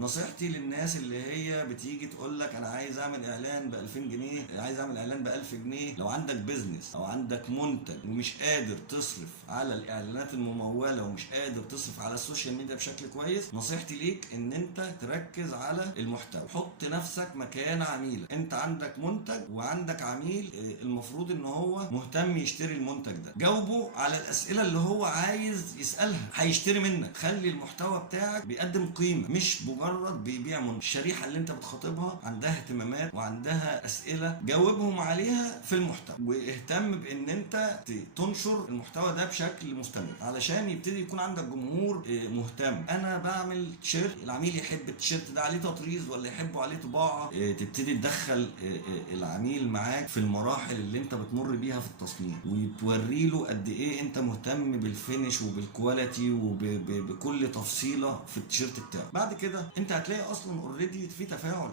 نصيحتي للناس اللي هي بتيجي تقول لك انا عايز اعمل اعلان ب 2000 جنيه، عايز اعمل اعلان ب 1000 جنيه، لو عندك بيزنس او عندك منتج ومش قادر تصرف على الاعلانات المموله ومش قادر تصرف على السوشيال ميديا بشكل كويس، نصيحتي ليك ان انت تركز على المحتوى. حط نفسك مكان عميلك. انت عندك منتج وعندك عميل، المفروض ان هو مهتم يشتري المنتج ده. جاوبه على الاسئله اللي هو عايز يسالها، هيشتري منك. خلي المحتوى بتاعك بيقدم قيمه، مش مجرد بيبيع منتج. الشريحه اللي انت بتخاطبها عندها اهتمامات وعندها اسئله، جاوبهم عليها في المحتوى، واهتم بان انت تنشر المحتوى ده بشكل مستمر علشان يبتدي يكون عندك جمهور مهتم. انا بعمل تيشيرت، العميل يحب التيشيرت ده عليه تطريز ولا يحبه عليه طباعه. تبتدي تدخل العميل معاك في المراحل اللي انت بتمر بيها في التصميم، وتوري له قد ايه انت مهتم بالفينش وبالكواليتي وبكل تفصيله في التيشيرت بتاعه. بعد كده انت هتلاقي اصلا اوريدي في تفاعل